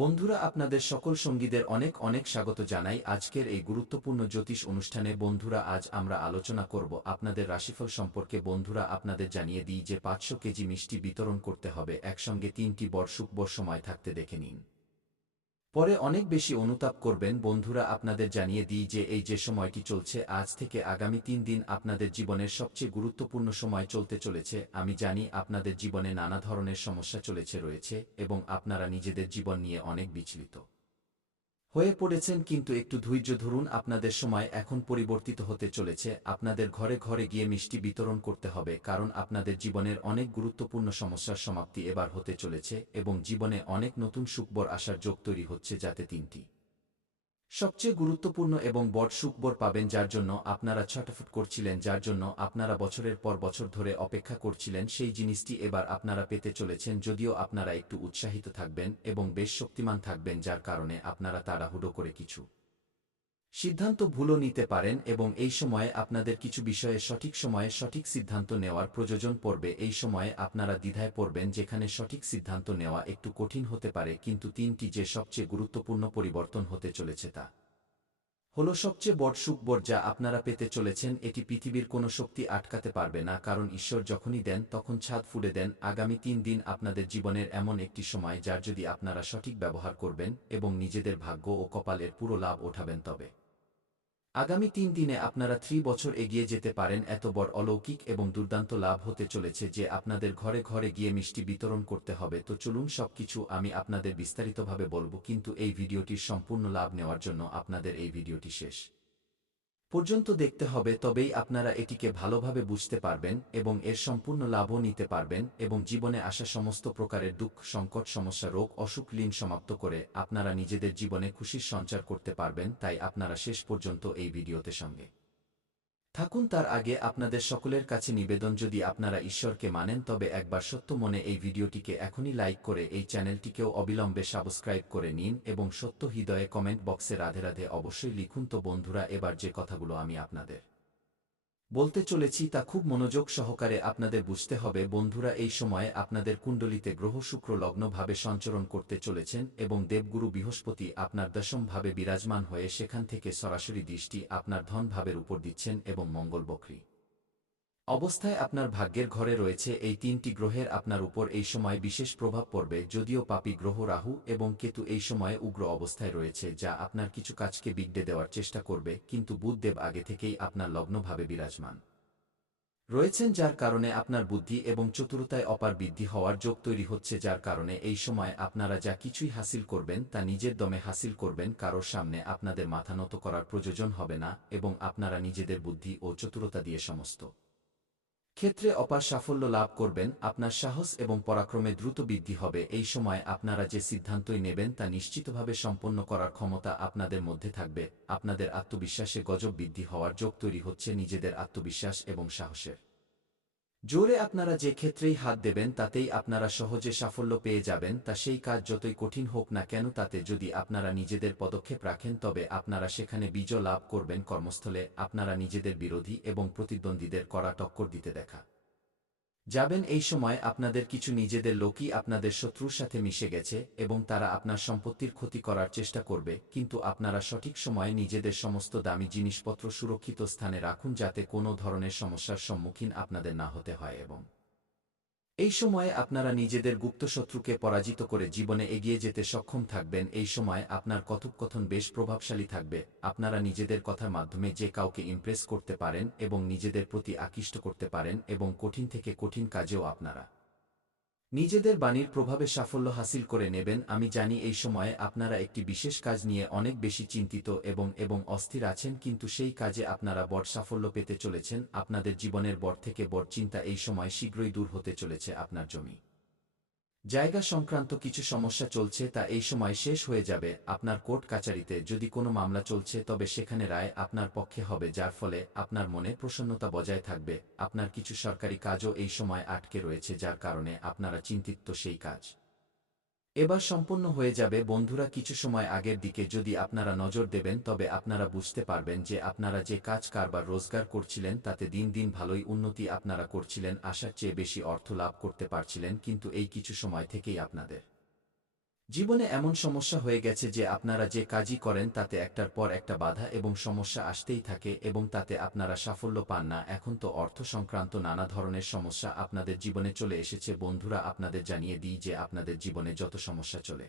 বন্ধুরা, আপনাদের সকল সঙ্গীদের অনেক অনেক স্বাগত জানাই আজকের এই গুরুত্বপূর্ণ জ্যোতিষ অনুষ্ঠানে। বন্ধুরা, আজ আমরা আলোচনা করব আপনাদের রাশিফল সম্পর্কে। বন্ধুরা, আপনাদের জানিয়ে দিই যে 500 কেজি মিষ্টি বিতরণ করতে হবে একসঙ্গে 3টি বর শুভ সময় থাকতে দেখে নিন। পরে অনেক বেশি অনুতাপ করবেন। বন্ধুরা, আপনাদের জানিয়ে দিই যে এই যে সময়টি চলছে আজ থেকে আগামী 3 দিন আপনাদের জীবনের সবচেয়ে গুরুত্বপূর্ণ সময় চলতে চলেছে। আমি জানি আপনাদের জীবনে নানা ধরনের সমস্যা রয়েছে এবং আপনারা নিজেদের জীবন নিয়ে অনেক বিচলিত হয়ে পড়েছেন, কিন্তু একটু ধৈর্য ধরুন। আপনাদের সময় এখন পরিবর্তিত হতে চলেছে। আপনাদের ঘরে ঘরে গিয়ে মিষ্টি বিতরণ করতে হবে, কারণ আপনাদের জীবনের অনেক গুরুত্বপূর্ণ সমস্যার সমাপ্তি এবার হতে চলেছে এবং জীবনে অনেক নতুন সুখবর আসার যোগ তৈরি হচ্ছে, যাতে 3টি সবচেয়ে গুরুত্বপূর্ণ এবং বড় সুখবর পাবেন, যার জন্য আপনারা ছটফট করছিলেন, যার জন্য আপনারা বছরের পর বছর ধরে অপেক্ষা করছিলেন। সেই জিনিসটি এবার আপনারা পেতে চলেছেন। যদিও আপনারা একটু উৎসাহিত থাকবেন এবং বেশ শক্তিমান থাকবেন, যার কারণে আপনারা তাড়াহুড়ো করে কিছু সিদ্ধান্ত ভুলও নিতে পারেন এবং এই সময়ে আপনাদের কিছু বিষয়ে সঠিক সময়ে সঠিক সিদ্ধান্ত নেওয়ার প্রয়োজন পড়বে। এই সময়ে আপনারা দ্বিধায় পড়বেন, যেখানে সঠিক সিদ্ধান্ত নেওয়া একটু কঠিন হতে পারে, কিন্তু 3টি যে সবচেয়ে গুরুত্বপূর্ণ পরিবর্তন হতে চলেছে তা হলো সবচেয়ে বড় সুখবর যা আপনারা পেতে চলেছেন। এটি পৃথিবীর কোনো শক্তি আটকাতে পারবে না, কারণ ঈশ্বর যখনই দেন তখন ছাদ ফুঁড়ে দেন। আগামী 3 দিন আপনাদের জীবনের এমন একটি সময়, যার যদি আপনারা সঠিক ব্যবহার করবেন এবং নিজেদের ভাগ্য ও কপালের পুরো লাভ ওঠাবেন, তবে আগামী 3 দিনে আপনারা 3 বছর এগিয়ে যেতে পারেন। এত বড় অলৌকিক এবং দুর্দান্ত লাভ হতে চলেছে যে আপনাদের ঘরে ঘরে গিয়ে মিষ্টি বিতরণ করতে হবে। তো চলুন, সবকিছু আমি আপনাদের বিস্তারিতভাবে বলবো, কিন্তু এই ভিডিওটির সম্পূর্ণ লাভ নেওয়ার জন্য আপনাদের এই ভিডিওটি শেষ পর্যন্ত দেখতে হবে, তবেই আপনারা এটিকে ভালোভাবে বুঝতে পারবেন এবং এর সম্পূর্ণ লাভও নিতে পারবেন এবং জীবনে আসা সমস্ত প্রকারের দুঃখ, সংকট, সমস্যা, রোগ, অসুখ, লীন সমাপ্ত করে আপনারা নিজেদের জীবনে খুশির সঞ্চার করতে পারবেন। তাই আপনারা শেষ পর্যন্ত এই ভিডিওতে সঙ্গে থাকুন। তার আগে আপনাদের সকলের কাছে নিবেদন, যদি আপনারা ঈশ্বরকে মানেন তবে একবার সত্য মনে এই ভিডিওটিকে এখনই লাইক করে এই চ্যানেলটিকেও অবিলম্বে সাবস্ক্রাইব করে নিন এবং সত্য হৃদয়ে কমেন্ট বক্সে রাধে রাধে অবশ্যই লিখুন। তো বন্ধুরা, এবার যে কথাগুলো আমি আপনাদের বলতে চলেছি তা খুব মনোযোগ সহকারে আপনাদের বুঝতে হবে। বন্ধুরা, এই সময়ে আপনাদের কুণ্ডলিতে গ্রহ শুক্র লগ্নভাবে সঞ্চরণ করতে চলেছেন এবং দেবগুরু বৃহস্পতি আপনার দশম ভাবে বিরাজমান হয়ে সেখান থেকে সরাসরি দৃষ্টি আপনার ধন ভাবের উপর দিচ্ছেন এবং মঙ্গল বক্রী অবস্থায় আপনার ভাগ্যের ঘরে রয়েছে। এই 3টি গ্রহের আপনার উপর এই সময় বিশেষ প্রভাব পড়বে। যদিও পাপী গ্রহ রাহু এবং কেতু এই সময়ে উগ্র অবস্থায় রয়েছে, যা আপনার কিছু কাজকে বিগড়ে দেওয়ার চেষ্টা করবে, কিন্তু বুধদেব আগে থেকেই আপনার লগ্নভাবে বিরাজমান রয়েছেন, যার কারণে আপনার বুদ্ধি এবং চতুরতায় অপার বৃদ্ধি হওয়ার যোগ তৈরি হচ্ছে, যার কারণে এই সময় আপনারা যা কিছুই হাসিল করবেন তা নিজের দমে হাসিল করবেন। কারোর সামনে আপনাদের মাথা নত করার প্রয়োজন হবে না এবং আপনারা নিজেদের বুদ্ধি ও চতুরতা দিয়ে সমস্ত ক্ষেত্রে অপার সাফল্য লাভ করবেন। আপনার সাহস এবং পরাক্রমে দ্রুত বৃদ্ধি হবে। এই সময় আপনারা যে সিদ্ধান্তই নেবেন তা নিশ্চিতভাবে সম্পন্ন করার ক্ষমতা আপনাদের মধ্যে থাকবে। আপনাদের আত্মবিশ্বাসে গজব বৃদ্ধি হওয়ার যোগ তৈরি হচ্ছে। নিজেদের আত্মবিশ্বাস এবং সাহসের জোরে আপনারা যে ক্ষেত্রেই হাত দেবেন তাতেই আপনারা সহজে সাফল্য পেয়ে যাবেন। তা সেই কাজ যতই কঠিন হোক না কেন, তাতে যদি আপনারা নিজেদের পদক্ষেপ রাখেন তবে আপনারা সেখানে বিজয় লাভ করবেন। কর্মস্থলে আপনারা নিজেদের বিরোধী এবং প্রতিদ্বন্দ্বীদের কড়া টক্কর দিতে দেখা যাবেন। এই সময় আপনাদের কিছু নিজেদের লোকই আপনাদের শত্রুর সাথে মিশে গেছে এবং তারা আপনার সম্পত্তির ক্ষতি করার চেষ্টা করবে, কিন্তু আপনারা সঠিক সময়ে নিজেদের সমস্ত দামি জিনিসপত্র সুরক্ষিত স্থানে রাখুন, যাতে কোনো ধরনের সমস্যার সম্মুখীন আপনাদের না হতে হয় এবং এই সময়ে আপনারা নিজেদের গুপ্ত শত্রুকে পরাজিত করে জীবনে এগিয়ে যেতে সক্ষম থাকবেন। এই সময় আপনার কথোপকথন বেশ প্রভাবশালী থাকবে। আপনারা নিজেদের কথার মাধ্যমে যে কাউকে ইমপ্রেস করতে পারেন এবং নিজেদের প্রতি আকৃষ্ট করতে পারেন এবং কঠিন থেকে কঠিন কাজেও আপনারা নিজেদের বাণীর প্রভাবে সাফল্য হাসিল করে নেবেন। আমি জানি এই সময়ে আপনারা একটি বিশেষ কাজ নিয়ে অনেক বেশি চিন্তিত এবং অস্থির আছেন, কিন্তু সেই কাজে আপনারা বড় সাফল্য পেতে চলেছেন। আপনাদের জীবনের বড় থেকে বড় চিন্তা এই সময় শীঘ্রই দূর হতে চলেছে। আপনার জমি জায়গা সংক্রান্ত কিছু সমস্যা চলছে, তা এই সময় শেষ হয়ে যাবে। আপনার কোর্ট কাচারিতে যদি কোনো মামলা চলছে তবে সেখানে রায় আপনার পক্ষে হবে, যার ফলে আপনার মনে প্রসন্নতা বজায় থাকবে। আপনার কিছু সরকারি কাজও এই সময় আটকে রয়েছে, যার কারণে আপনারা চিন্তিত। সেই কাজ এবার সম্পন্ন হয়ে যাবে। বন্ধুরা, কিছু সময় আগের দিকে যদি আপনারা নজর দেবেন তবে আপনারা বুঝতে পারবেন যে আপনারা যে কাজ কারবার রোজগার করছিলেন তাতে দিন দিন ভালোই উন্নতি আপনারা করছিলেন, আশার চেয়ে বেশি অর্থ লাভ করতে পারছিলেন, কিন্তু এই কিছু সময় থেকেই আপনাদের জীবনে এমন সমস্যা হয়ে গেছে যে আপনারা যে কাজই করেন তাতে একটার পর একটা বাধা এবং সমস্যা আসতেই থাকে এবং তাতে আপনারা সাফল্য পান না। এখন তো অর্থ সংক্রান্ত নানা ধরনের সমস্যা আপনাদের জীবনে চলে এসেছে। বন্ধুরা, আপনাদের জানিয়ে দিই যে আপনাদের জীবনে যত সমস্যা চলে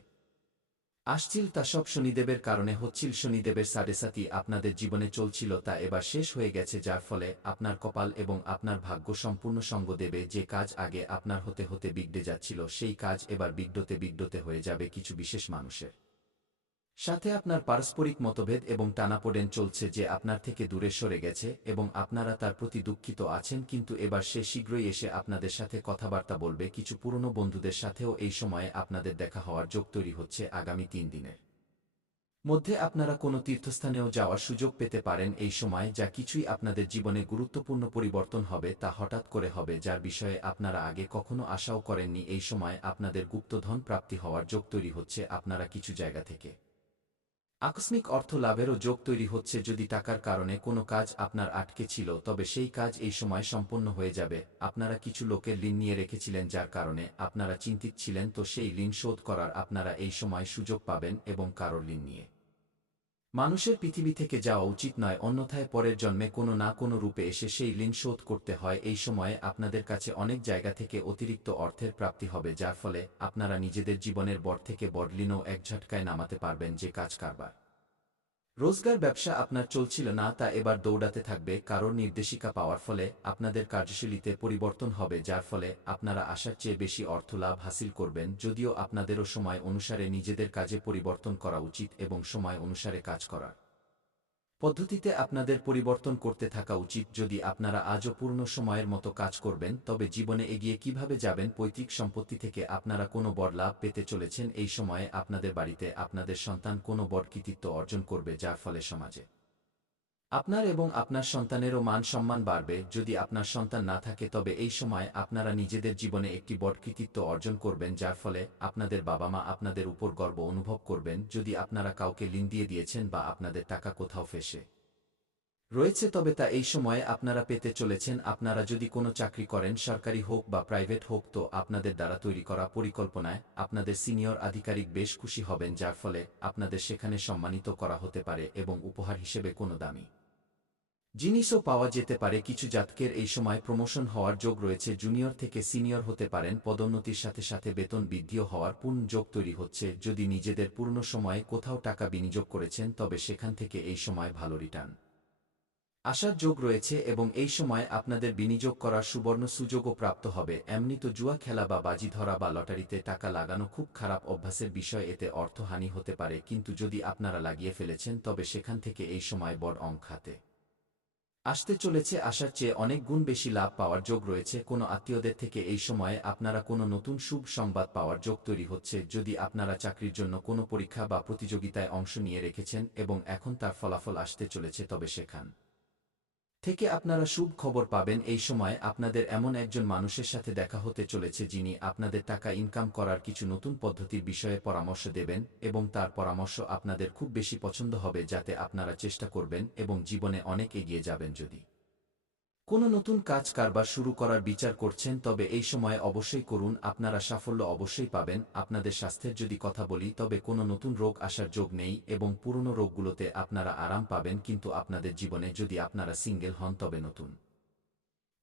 আসছিল তা সব শনিদেবের কারণে হচ্ছিল। শনিদেবের সাড়েসাতি আপনাদের জীবনে চলছিল তা এবার শেষ হয়ে গেছে, যার ফলে আপনার কপাল এবং আপনার ভাগ্য সম্পূর্ণ সঙ্গ দেবে। যে কাজ আগে আপনার হতে হতে বিগড়ে যাচ্ছিল সেই কাজ এবার বিগড়তে বিগড়তে হয়ে যাবে কিছু বিশেষ মানুষের সাথে। আপনার পারস্পরিক মতভেদ এবং টানাপোড়েন চলছে যে আপনার থেকে দূরে সরে গেছে এবং আপনারা তার প্রতি দুঃখিত আছেন, কিন্তু এবার সে শীঘ্রই এসে আপনাদের সাথে কথাবার্তা বলবে। কিছু পুরনো বন্ধুদের সাথেও এই সময়ে আপনাদের দেখা হওয়ার যোগ তৈরি হচ্ছে। আগামী 3 দিনের মধ্যে আপনারা কোনো তীর্থস্থানেও যাওয়ার সুযোগ পেতে পারেন এই সময়। যা কিছুই আপনাদের জীবনে গুরুত্বপূর্ণ পরিবর্তন হবে তা হঠাৎ করে হবে, যার বিষয়ে আপনারা আগে কখনো আশাও করেননি। এই সময় আপনাদের গুপ্তধন প্রাপ্তি হওয়ার যোগ তৈরি হচ্ছে। আপনারা কিছু জায়গা থেকে আকস্মিক অর্থ লাভেরও যোগ তৈরি হচ্ছে। যদি টাকার কারণে কোনো কাজ আপনার আটকে ছিল তবে সেই কাজ এই সময় সম্পন্ন হয়ে যাবে। আপনারা কিছু লোকের ঋণ নিয়ে রেখেছিলেন যার কারণে আপনারা চিন্তিত ছিলেন, তো সেই ঋণ শোধ করার আপনারা এই সময় সুযোগ পাবেন এবং কারোর ঋণ নিয়ে মানুষের পৃথিবী থেকে যাওয়া উচিত নয়, অন্যথায় পরের জন্মে কোনো না কোনো রূপে এসে সেই ঋণ শোধ করতে হয়। এই সময়ে আপনাদের কাছে অনেক জায়গা থেকে অতিরিক্ত অর্থের প্রাপ্তি হবে, যার ফলে আপনারা নিজেদের জীবনের বড় থেকে বড় ঋণও এক ঝটকায় নামাতে পারবেন। যে কাজ কারবার রোজগার ব্যবসা আপনার চলছিল না তা এবার দৌড়াতে থাকবে। কারোর নির্দেশিকা পাওয়ার ফলে আপনাদের কার্যশৈলীতে পরিবর্তন হবে, যার ফলে আপনারা আশার চেয়ে বেশি অর্থ লাভ হাসিল করবেন। যদিও আপনাদেরও সময় অনুসারে নিজেদের কাজে পরিবর্তন করা উচিত এবং সময় অনুসারে কাজ করার পদ্ধতিতে আপনাদের পরিবর্তন করতে থাকা উচিত। যদি আপনারা আজও পূর্ণ সময়ের মতো কাজ করবেন তবে জীবনে এগিয়ে কিভাবে যাবেন। পৈতৃক সম্পত্তি থেকে আপনারা কোনো বড় লাভ পেতে চলেছেন। এই সময়ে আপনাদের বাড়িতে আপনাদের সন্তান কোনো বড় কৃতিত্ব অর্জন করবে, যার ফলে সমাজে আপনার এবং আপনার সন্তানেরও মান সম্মান বাড়বে। যদি আপনার সন্তান না থাকে তবে এই সময় আপনারা নিজেদের জীবনে একটি বড় কৃতিত্ব অর্জন করবেন, যার ফলে আপনাদের বাবা মা আপনাদের উপর গর্ব অনুভব করবেন। যদি আপনারা কাউকে ঋণ দিয়ে দিয়েছেন বা আপনাদের টাকা কোথাও ফেঁসে রয়েছে তবে তা এই সময়ে আপনারা পেতে চলেছেন। আপনারা যদি কোনো চাকরি করেন, সরকারি হোক বা প্রাইভেট হোক, তো আপনাদের দ্বারা তৈরি করা পরিকল্পনায় আপনাদের সিনিয়র আধিকারিক বেশ খুশি হবেন, যার ফলে আপনাদের সেখানে সম্মানিত করা হতে পারে এবং উপহার হিসেবে কোনো দামি জিনিসও পাওয়া যেতে পারে। কিছু জাতকের এই সময় প্রমোশন হওয়ার যোগ রয়েছে, জুনিয়র থেকে সিনিয়র হতে পারেন। পদোন্নতির সাথে সাথে বেতন বৃদ্ধিও হওয়ার পূর্ণ যোগ তৈরি হচ্ছে। যদি নিজেদের পূর্ণ সময়ে কোথাও টাকা বিনিয়োগ করেছেন তবে সেখান থেকে এই সময় ভালো রিটার্ন আসার যোগ রয়েছে এবং এই সময় আপনাদের বিনিয়োগ করার সুবর্ণ সুযোগও প্রাপ্ত হবে। এমনি তো জুয়া খেলা বা বাজি ধরা বা লটারিতে টাকা লাগানো খুব খারাপ অভ্যাসের বিষয়, এতে অর্থহানি হতে পারে, কিন্তু যদি আপনারা লাগিয়ে ফেলেছেন তবে সেখান থেকে এই সময় বড় অঙ্ক হাতে আসতে চলেছে। আসার চেয়ে অনেক গুণ বেশি লাভ পাওয়ার যোগ রয়েছে। কোনো আত্মীয়দের থেকে এই সময়ে আপনারা কোনো নতুন শুভ সংবাদ পাওয়ার যোগ তৈরি হচ্ছে। যদি আপনারা চাকরির জন্য কোনো পরীক্ষা বা প্রতিযোগিতায় অংশ নিয়ে রেখেছেন এবং এখন তার ফলাফল আসতে চলেছে তবে সেখান থেকে আপনারা শুভ খবর পাবেন। এই সময় আপনাদের এমন একজন মানুষের সাথে দেখা হতে চলেছে যিনি আপনাদের টাকা ইনকাম করার কিছু নতুন পদ্ধতির বিষয়ে পরামর্শ দেবেন এবং তার পরামর্শ আপনাদের খুব বেশি পছন্দ হবে, যাতে আপনারা চেষ্টা করবেন এবং জীবনে অনেক এগিয়ে যাবেন। যদি কোনো নতুন কাজ কারবার শুরু করার বিচার করছেন তবে এই সময় অবশ্যই করুন, আপনারা সাফল্য অবশ্যই পাবেন। আপনাদের স্বাস্থ্যের যদি কথা বলি তবে কোনো নতুন রোগ আসার যোগ নেই এবং পুরনো রোগগুলোতে আপনারা আরাম পাবেন। কিন্তু আপনাদের জীবনে যদি আপনারা সিঙ্গেল হন তবে নতুন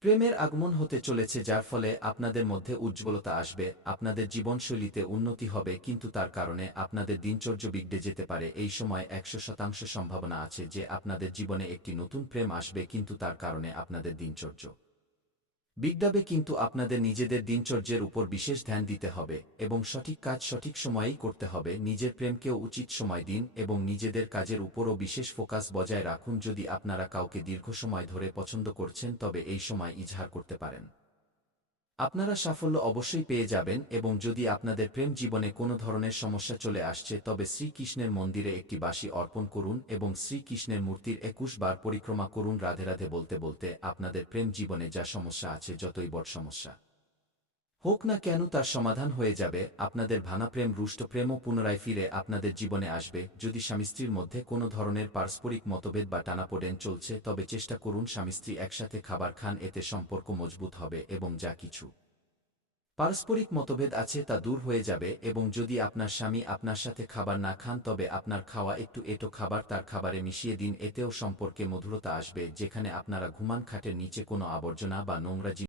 প্রেমের আগমন হতে চলেছে, যার ফলে আপনাদের মধ্যে উজ্জ্বলতা আসবে। আপনাদের জীবনশৈলীতে উন্নতি হবে, কিন্তু তার কারণে আপনাদের দিনচর্য বিগড়ে যেতে পারে। এই সময় 100% সম্ভাবনা আছে যে আপনাদের জীবনে একটি নতুন প্রেম আসবে, কিন্তু তার কারণে আপনাদের দিনচর্য বিগড়াবে। কিন্তু আপনাদের নিজেদের দিনচর্যের উপর বিশেষ ধ্যান দিতে হবে এবং সঠিক কাজ সঠিক সময়েই করতে হবে। নিজের প্রেমকেও উচিত সময় দিন এবং নিজেদের কাজের উপরও বিশেষ ফোকাস বজায় রাখুন। যদি আপনারা কাউকে দীর্ঘ সময় ধরে পছন্দ করছেন তবে এই সময় ইজহার করতে পারেন। আপনারা সাফল্য অবশ্যই পেয়ে যাবেন এবং যদি আপনাদের প্রেম জীবনে কোনো ধরনের সমস্যা চলে আসছে তবে শ্রীকৃষ্ণের মন্দিরে একটি বাঁশি অর্পণ করুন এবং শ্রীকৃষ্ণের মূর্তির 21 বার পরিক্রমা করুন রাধে রাধে বলতে বলতে। আপনাদের প্রেম জীবনে যা সমস্যা আছে, যতই বড় সমস্যা হোক না কেন, তার সমাধান হয়ে যাবে। আপনাদের ভাঙা প্রেম, রুষ্ট প্রেমও পুনরায় ফিরে আপনাদের জীবনে আসবে। যদি স্বামী স্ত্রীর মধ্যে কোনো ধরনের পারস্পরিক মতভেদ বা টানাপোড়েন চলছে তবে চেষ্টা করুন স্বামী স্ত্রী একসাথে খাবার খান, এতে সম্পর্ক মজবুত হবে এবং যা কিছু পারস্পরিক মতভেদ আছে তা দূর হয়ে যাবে এবং যদি আপনার স্বামী আপনার সাথে খাবার না খান তবে আপনার খাওয়া একটু এঁটো খাবার তার খাবারে মিশিয়ে দিন, এতেও সম্পর্কে মধুরতা আসবে। যেখানে আপনারা ঘুমান খাটের নিচে কোনো আবর্জনা বা নোংরা